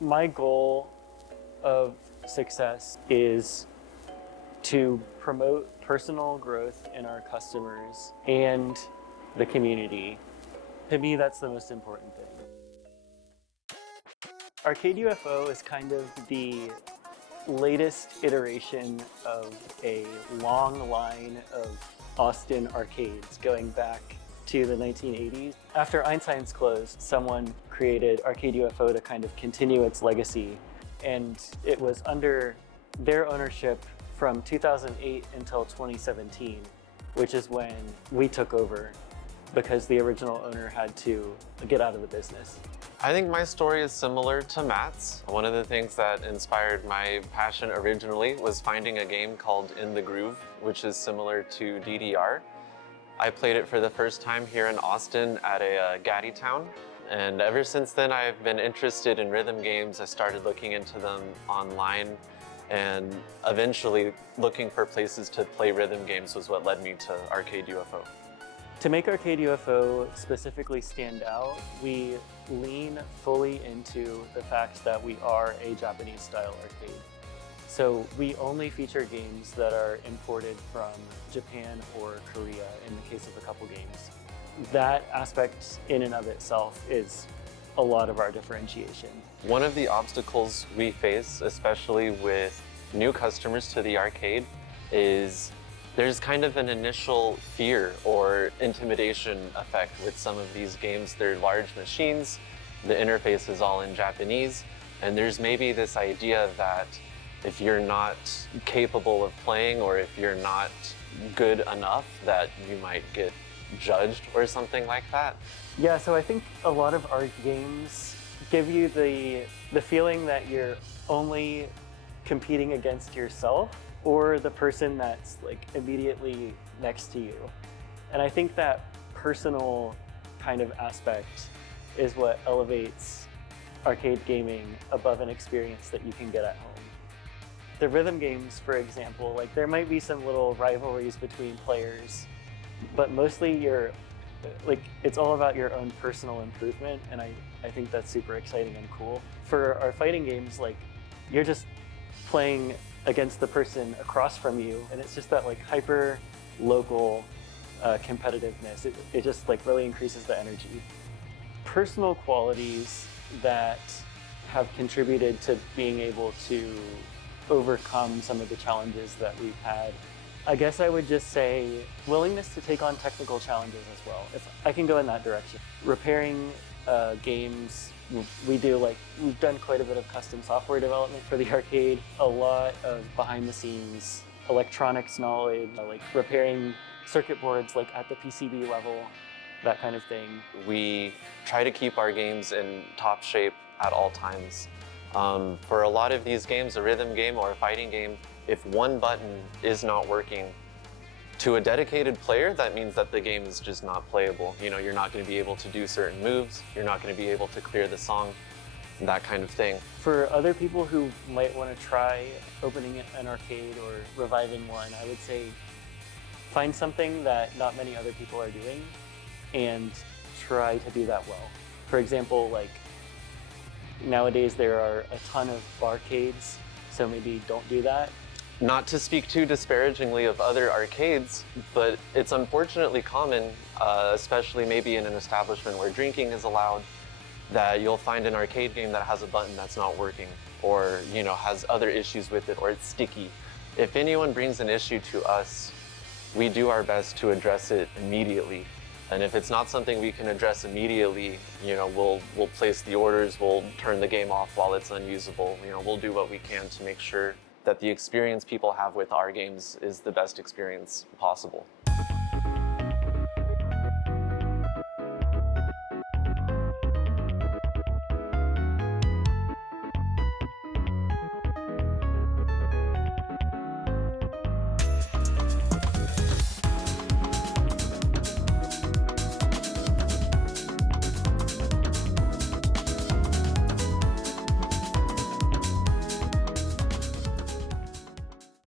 My goal of success is to promote personal growth in our customers and the community. To me, that's the most important thing. Arcade UFO is kind of the latest iteration of a long line of Austin arcades going back to the 1980s. After Einstein's closed, someone created Arcade UFO to kind of continue its legacy, and it was under their ownership from 2008 until 2017, which is when we took over because the original owner had to get out of the business. I think my story is similar to Matt's. One of the things that inspired my passion originally was finding a game called In the Groove, which is similar to DDR. I played it for the first time here in Austin at a Gaddy town. And ever since then, I've been interested in rhythm games. I started looking into them online, and eventually looking for places to play rhythm games was what led me to Arcade UFO. To make Arcade UFO specifically stand out, we lean fully into the fact that we are a Japanese style arcade. So we only feature games that are imported from Japan or Korea in the case of a couple games. That aspect in and of itself is a lot of our differentiation. One of the obstacles we face, especially with new customers to the arcade, is there's kind of an initial fear or intimidation effect with some of these games. They're large machines, the interface is all in Japanese, and there's maybe this idea that if you're not capable of playing or if you're not good enough, that you might get judged or something like that. Yeah, so I think a lot of our games give you the feeling that you're only competing against yourself or the person that's like immediately next to you. And I think that personal kind of aspect is what elevates arcade gaming above an experience that you can get at home. The rhythm games, for example, like there might be some little rivalries between players, but mostly it's all about your own personal improvement, and I think that's super exciting and cool. For our fighting games, like you're just playing against the person across from you, and it's just that like hyper local competitiveness. It just like really increases the energy. Personal qualities that have contributed to being able to overcome some of the challenges that we've had. I guess I would just say willingness to take on technical challenges as well, if I can go in that direction. Repairing games, we've done quite a bit of custom software development for the arcade, a lot of behind the scenes electronics knowledge, like repairing circuit boards like at the PCB level, that kind of thing. We try to keep our games in top shape at all times. For a lot of these games, a rhythm game or a fighting game, if one button is not working, to a dedicated player, that means that the game is just not playable. You know, you're not going to be able to do certain moves, you're not going to be able to clear the song, that kind of thing. For other people who might want to try opening an arcade or reviving one, I would say find something that not many other people are doing and try to do that well. For example, like nowadays there are a ton of barcades, so maybe don't do that. Not to speak too disparagingly of other arcades, but it's unfortunately common, especially maybe in an establishment where drinking is allowed, that you'll find an arcade game that has a button that's not working, or has other issues with it, or it's sticky. If anyone brings an issue to us, we do our best to address it immediately. And if it's not something we can address immediately, we'll place the orders, we'll turn the game off while it's unusable. We'll do what we can to make sure that the experience people have with our games is the best experience possible.